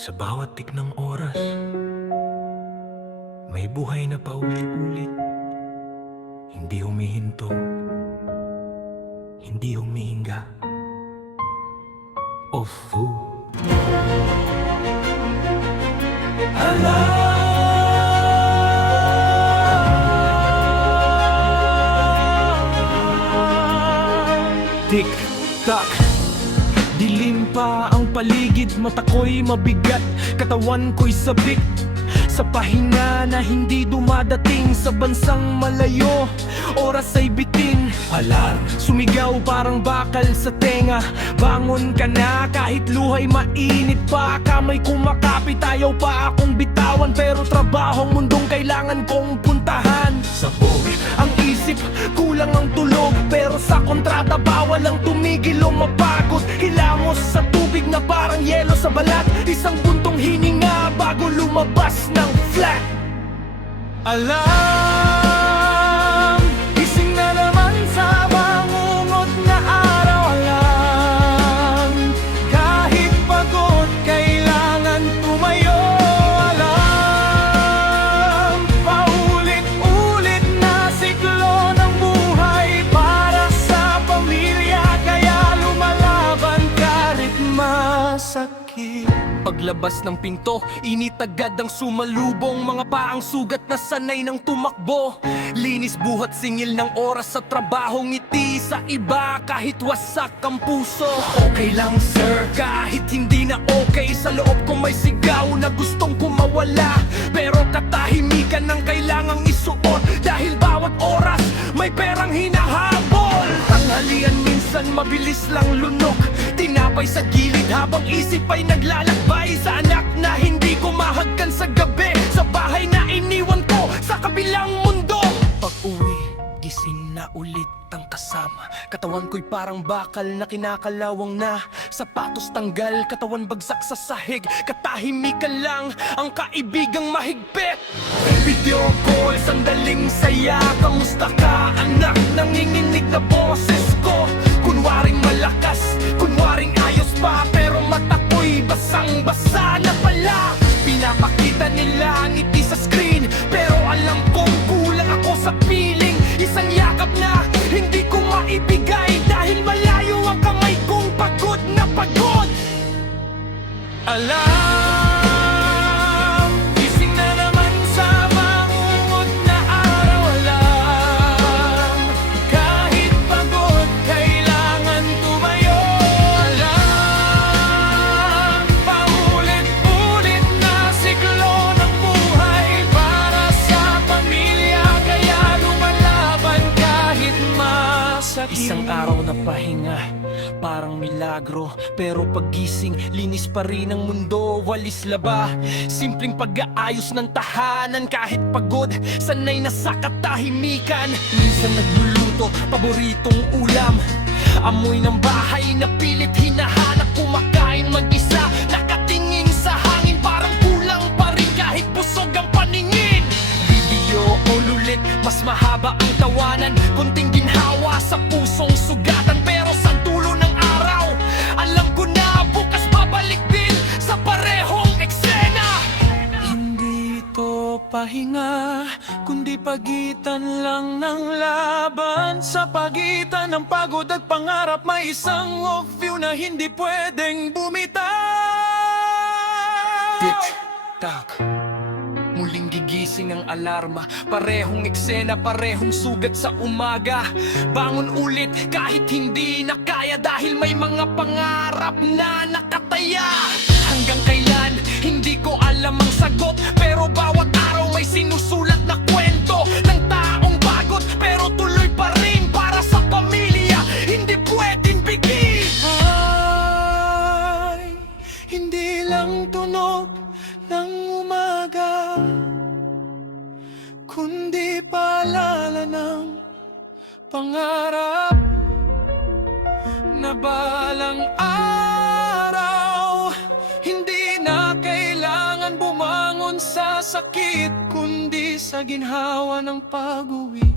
Sa bawat tik ng oras, may buhay na paulit-ulit. Hindi humihinto, hindi humihinga. Ofu. Tik-tak, dilim pa ang paligid, mata ko'y mabigat, katawan ko'y sabik. Sa pahinga na hindi dumadating, sa bansang malayo, oras ay bitin. Alarm, sumigaw parang bakal sa tenga. Bangon ka na kahit luhay mainit pa. Kamay kumakapit, ayaw pa akong bitawan, pero trabahong mundong kailangan kong puntahan. Sabog ang isip, kulang ang tulog, pero sa kontrata bawal ang tumigil o mapagod. Hilamos sa tubig na parang yelo sa balat, isang buntong hininga bago lumabas ng flat. Alam, gising na naman sa bangungot na araw. Alam, kahit pagod kailangan tumayo. Alam, paulit-ulit na siklo ng buhay para sa pamilya, kaya lumalaban kahit masakit. Paglabas ng pinto, init agad ang sumalubong. Mga paang sugat na sanay ng tumakbo. Linis buhat singil ng oras sa trabaho. Ngiti sa iba kahit wasak ang puso. Okay lang sir, kahit hindi na okay. Sa loob ko may sigaw na gustong kumawala, pero katahimikan ang kailangang isuot, dahil bawat oras may perang hinahabol. Tanghalian minsan mabilis lang lunok, tinapay sa gilid habang isip ay naglalakbay. Sa anak na hindi ko mahagkan sa gabi, sa bahay na iniwan ko sa kabilang mundo. Pag-uwi, gising na ulit ang kasama. Katawan ko'y parang bakal na kinakalawang na. Sapatos tanggal, katawan bagsak sa sahig. Katahimikan lang ang kaibigang mahigpit. Video call, sandaling saya. Kamusta ka anak? Nanginginig na boses ko. Kunwaring malakas, kunwaring ayos pa, pero mata ko'y basang-basa na pala. Pinapakita nila ang ngiti sa screen, pero alam kong kulang ako sa feeling. Isang yakap na hindi ko maibigay, dahil malayo ang kamay kong pagod na pagod. Alam, gising na naman sa bangungot na araw. Alam, kahit pagod kailangan tumayo. Alam, paulit-ulit na siklo ng buhay para sa pamilya, kaya lumalaban kahit masakit. Isang araw na pahinga, parang milagro, pero paggising, linis pa rin ang mundo. Walis laba, simpleng pag-aayos ng tahanan. Kahit pagod, sanay na sa katahimikan. Minsan nagluluto, paboritong ulam. Amoy ng bahay na pilit hinahanap. Kumakain mag-isa, nakatingin sa hangin. Parang kulang pa rin kahit busog ang paningin. Video o lulit, mas mahaba ang tawanan. Kunting ginhawa sa pusong sugatan, pero sa dulo ng araw, alam ko na bukas babalik din sa parehong eksena. Hindi ito pahinga, kundi pagitan lang ng laban. Sa pagitan ng pagod at pangarap, may isang off-view na hindi pwedeng bumitaw. Tik-tak, muling gigising ang alarma. Parehong eksena, parehong sugat sa umaga. Bangon ulit kahit hindi na kaya, dahil may mga pangarap na nakataya. Hanggang kailan, hindi ko alam ang sagot, pero bawat araw may sinusulat na kwento ng taong bagot, pero tuloy pa rin para sa pamilya. Hindi pwedeng bigil. Ay, hindi lang tunog ng umaga, kundi paalala ng pangarap na balang araw, hindi na kailangan bumangon sa sakit, kundi sa ginhawa ng pag-uwi.